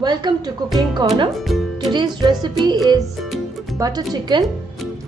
Welcome to Cooking Corner. Today's recipe is butter chicken.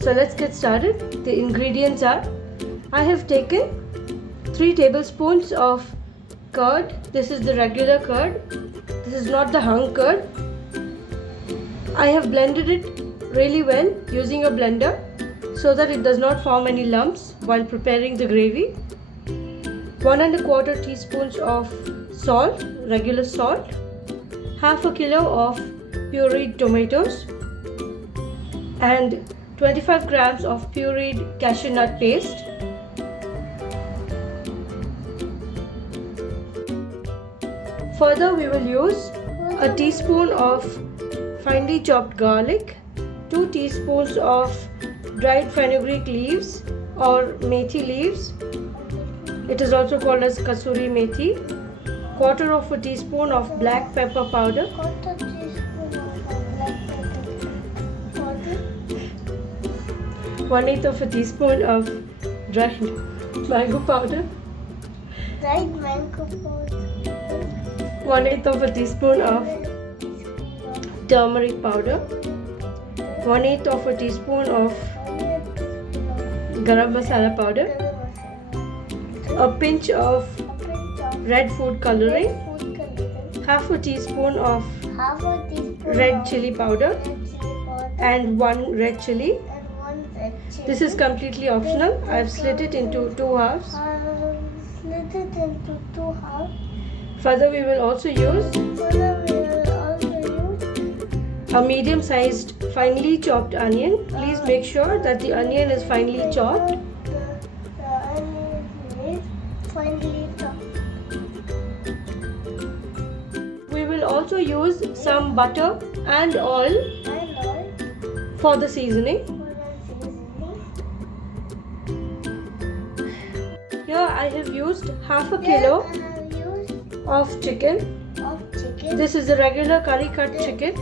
So let's get started. The ingredients are: I have taken 3 tablespoons of curd. This is the regular curd. This is not the hung curd. I have blended it really well using a blender so that it does not form any lumps while preparing the gravy. 1¼ teaspoons of salt, regular salt. Half a kilo of pureed tomatoes and 25 grams of pureed cashew nut paste. Further, we will use a teaspoon of finely chopped garlic, 2 teaspoons of dried fenugreek leaves or methi leaves. It is also called as kasuri methi. 1/4 teaspoon of black pepper powder. 1/8 teaspoon of dried mango powder. 1/8 teaspoon of turmeric powder. 1/8 teaspoon of garam masala powder. A pinch of red food coloring, half a teaspoon of red chili powder and 1 red chili. This is completely optional. I have slit it into 2 halves. Further, we will also use a medium-sized finely chopped onion. Please make sure that the onion is finely chopped. We will also use some butter and oil for the seasoning. Here I have used half a kilo of chicken. This is the regular curry cut chicken.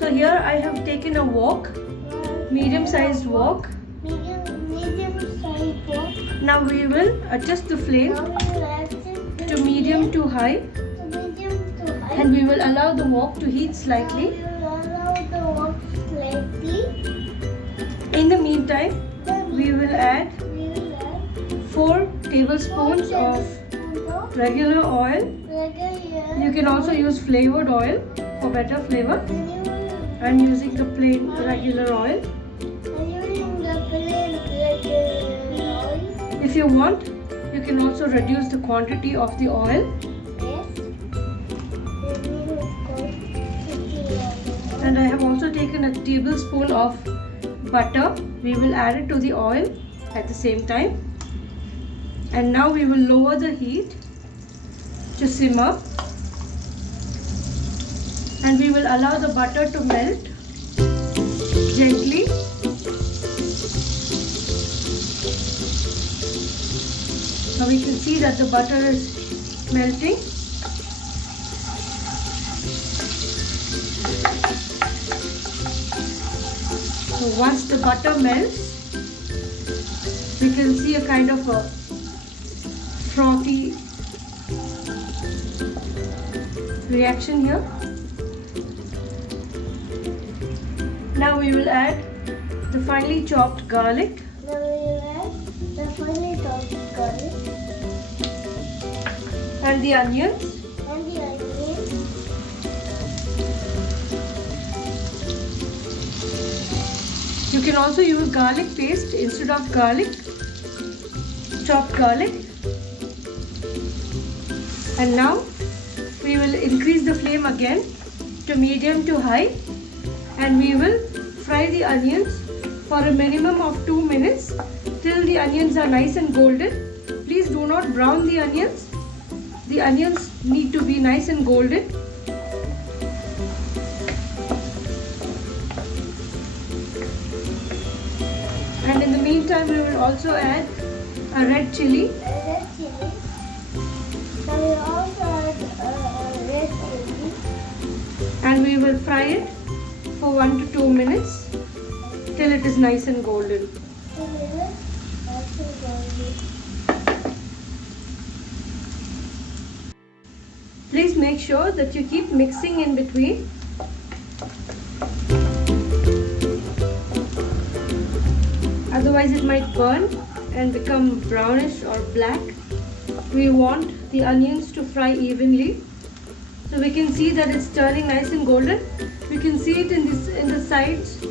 So here I have taken a wok, medium-sized wok. Now we will adjust the flame to medium to high, and we will allow the wok to heat slightly. In the meantime, we will add 4 tablespoons of regular oil. You can also use flavored oil for better flavor. I'm using the plain regular oil. If you want, you can also reduce the quantity of the oil. And I have also taken a tablespoon of butter. We will add it to the oil at the same time. And now we will lower the heat to simmer. And we will allow the butter to melt gently. Now we can see that the butter is melting. So once the butter melts, we can see a kind of a frothy reaction here. Now we will add the finely chopped garlic. And the onions. You can also use garlic paste instead of chopped garlic. And now we will increase the flame again to medium to high, and we will fry the onions for a minimum of 2 minutes till the onions are nice and golden. Please do not brown the onions. The onions need to be nice and golden. And in the meantime, we will also add a red chili. And we will fry it for 1 to 2 minutes. till it is nice and golden. Please make sure that you keep mixing in between. Otherwise it might burn and become brownish or black. We want the onions to fry evenly. So we can see that it's turning nice and golden. We can see it in the sides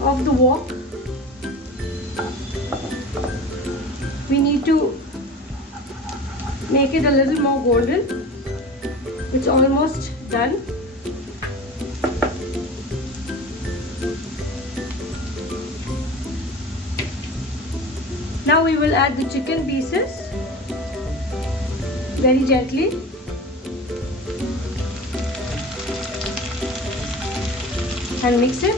of the wok. We need to make it a little more golden. It's almost done. Now we will add the chicken pieces very gently. And mix it.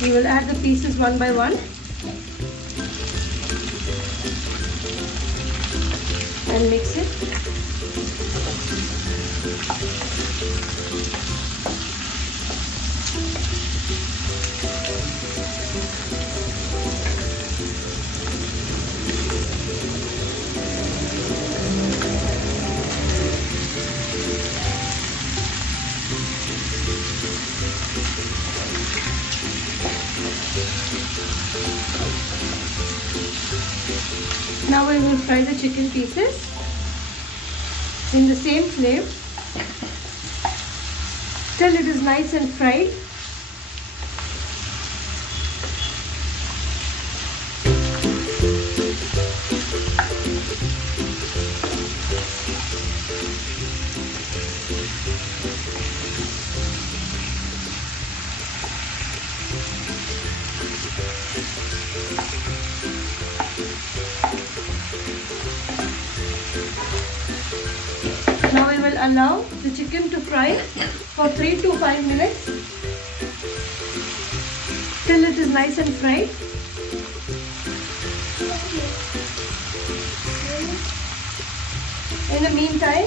We will add the pieces one by one and mix it. Now we will fry the chicken pieces in the same flame till it is nice and fried. Now we will allow the chicken to fry for 3 to 5 minutes till it is nice and fried. In the meantime,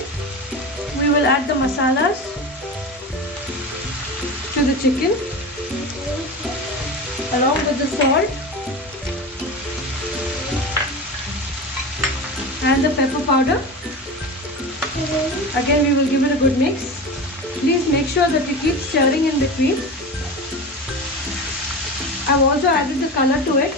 we will add the masalas to the chicken along with the salt and the pepper powder. Again, we will give it a good mix. Please make sure that you keep stirring in between. I've also added the color to it.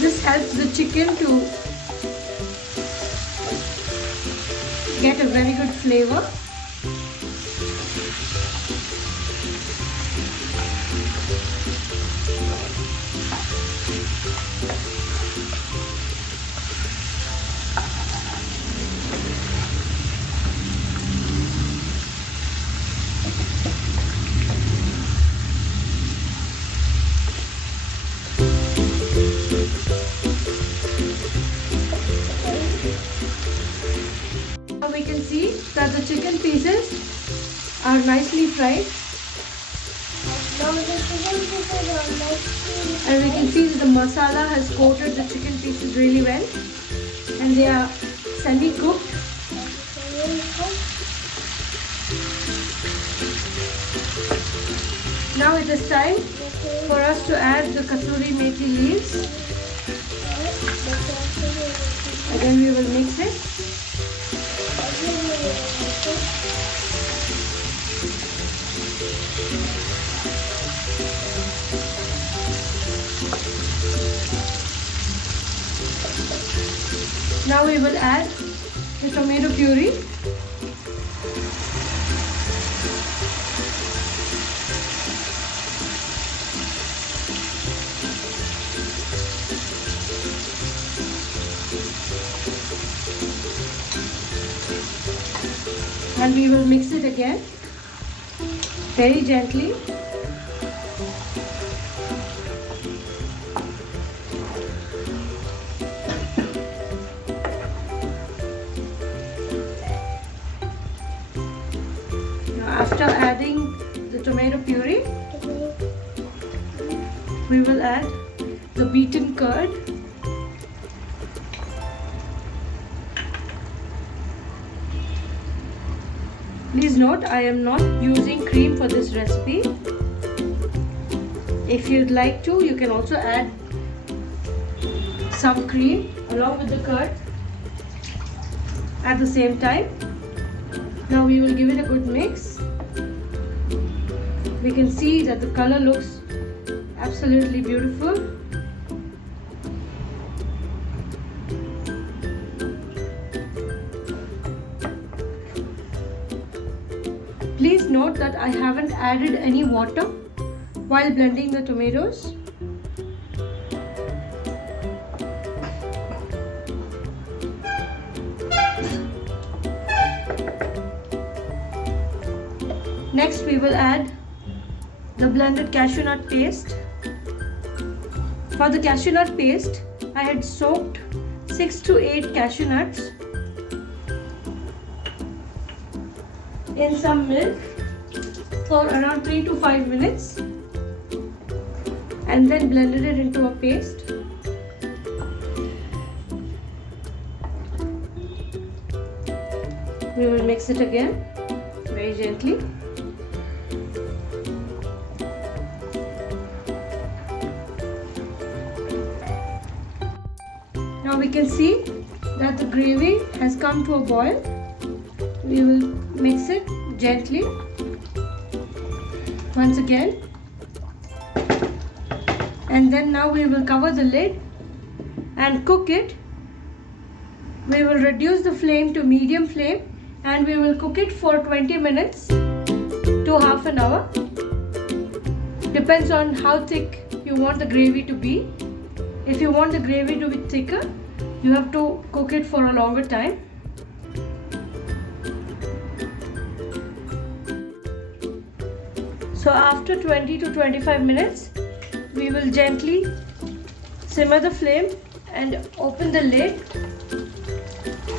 This helps the chicken to get a very good flavor. We can see that the chicken pieces are nicely fried, and we can see that the masala has coated the chicken pieces really well and they are semi-cooked. Now it is time for us to add the kasuri methi leaves. Again we will mix it. Now we will add the tomato puree. And we will mix it again very gently. we will add the beaten curd. Please note, I am not using cream for this recipe. If you'd like to, you can also add some cream along with the curd at the same time. Now we will give it a good mix. We can see that the color looks absolutely beautiful. Please note that I haven't added any water while blending the tomatoes. Next, we will add the blended cashew nut paste. For the cashew nut paste, I had soaked 6 to 8 cashew nuts in some milk for around 3 to 5 minutes and then blended it into a paste. We will mix it again very gently. Now we can see that the gravy has come to a boil. We will mix it gently once again, and then now we will cover the lid and cook it. We will reduce the flame to medium flame and we will cook it for 20 minutes to half an hour. Depends on how thick you want the gravy to be. If you want the gravy to be thicker, you have to cook it for a longer time. So after 20 to 25 minutes, we will gently simmer the flame and open the lid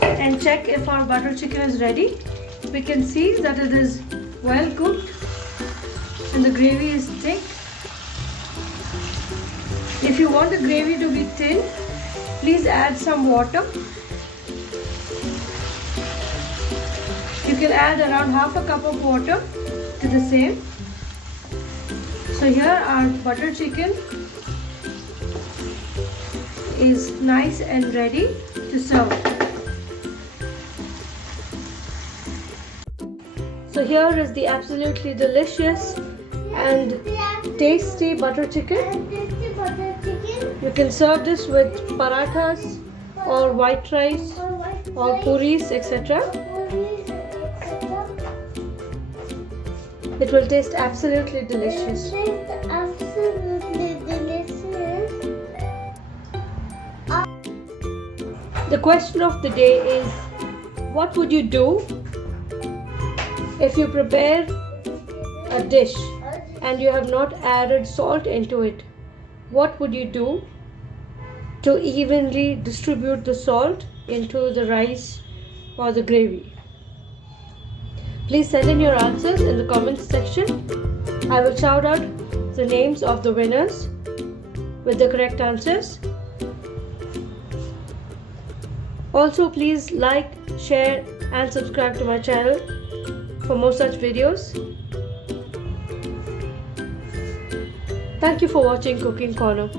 and check if our butter chicken is ready. We can see that it is well cooked and the gravy is thick. If you want the gravy to be thin, please add some water. You can add around half a cup of water to the same. So here our butter chicken is nice and ready to serve. So here is the absolutely delicious and tasty butter chicken. You can serve this with parathas or white rice or puris, etc. It will taste absolutely delicious. The question of the day is, what would you do if you prepare a dish and you have not added salt into it? What would you do to evenly distribute the salt into the rice or the gravy? Please send in your answers in the comments section. I will shout out the names of the winners with the correct answers. Also, please like, share and subscribe to my channel for more such videos. Thank you for watching Cooking Corner.